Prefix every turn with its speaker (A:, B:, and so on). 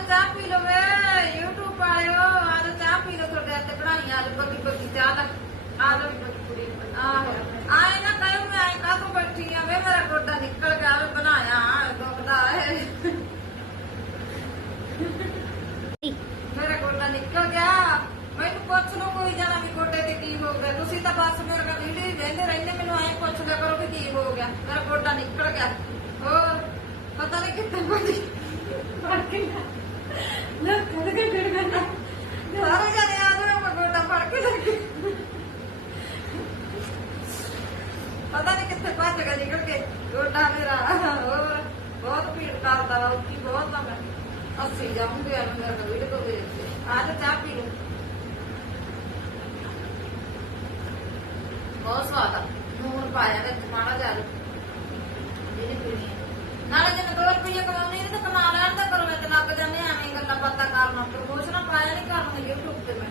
A: ਆਜੋ ਚਾਹ ਪੀ ਲਓ ਵੇ, YouTube ਵਾਲਿਓ ਆਜੋ ਚਾਹ ਪੀ ਲੋ ਤੁਹਾਡੇ ਹੱਥੇ ਬਣਾਈ ਆਜੋ ਬੱਗੀ ਬੱਗੀ ਚਾਹ ਦਾ। ਆਜੋ ਆਹੋ ਆਏ ਨਾ ਕਹਿਓ ਮੈਂ ਆਏ ਕਾਹਤੋਂ ਬੈਠੀ ਆ ਵੇ ਮੇਰਾ ਗੋਡਾ ਨਿਕਲ ਗਿਆ ਵੇ ਬਣਾਇਆ ਦੁਖਦਾ ਹੈ ਮੇਰਾ ਗੋਡਾ ਨਿਕਲ ਗਿਆ ਮੈਨੂੰ ਪੁੱਛ ਲਓ ਕੋਈ ਜਣਾ ਵੀ ਗੋਡੇ ਤੇ ਕੀ ਹੋ ਗਿਆ ਤੁਸੀਂ ਤਾਂ ਬਸ ਮੇਰੇ ਨਾਲ ਵੀਡੀਓ ਹੀ ਵੇਖਦੇ ਰਹਿੰਦੇ ਮੈਨੂੰ ਐਂ ਪੁੱਛਦਾ ਕਰੋ ਵੀ ਕੀ ਹੋ ਗਿਆ ਮੇਰਾ ਗੋਡਾ ਨਿਕਲ ਗਿਆ ਹੋਰ ਪਤਾ ਨਹੀਂ ਕਿੱਥੇ ਪਈ ਫੜ ਕੇ ਨਾ ਕਦੇ ਕਿ ਡੜ ਗਿਆ ਸਾਰੇ ਜਣੇ ਆ ਜਾਓ ਮੈਂ ਗੋਡਾ ਫੜ ਕੇ ਲੈ ਕੇ ਪਤਾ ਭੱਜ ਗਿਆ ਨਿਕਲ ਕੇ ਗੋਡਾ ਮੇਰਾ, ਹੋਰ ਬਹੁਤ ਭੀੜ ਕਰਦਾ ਵਾ ਉੱਠੀ ਬਹੁਤ ਆ ਮੈਂ। ਅਸੀਂ ਜਾਉਂਗੇ ਆ ਮੇਰਾ ਵੀਡੀਓ ਤੋਂ ਵੇਖ ਆ ਚਾਹ ਪੀ ਲਓ ਬਹੁਤ ਸਵਾਦ ਆ। ਨੂਨ ਪਾਇਆ ਵਿੱਚ, ਮਾੜਾ ਜਿਹਾ ਜਿਹਨੇ ਪੀਣੀ ਨਾਲੇ ਜੇ 2 ਰੁਪਈਆ ਕਮਾਉਣੇ ਤਾਂ ਕਮਾ ਲੈਣ ਦਾ ਮੈਂ ਤੇ ਲੱਗ ਜਾਂਦੇ ਐਵੇਂ ਗੱਲਾਂ ਬਾਤਾਂ ਕਰਨ ਪ੍ਰਮੋਸ਼ਨ ਪਾਇਆ ਨਹੀਂ ਕਰਨ YouTube ਤੇ ਮੈਂ।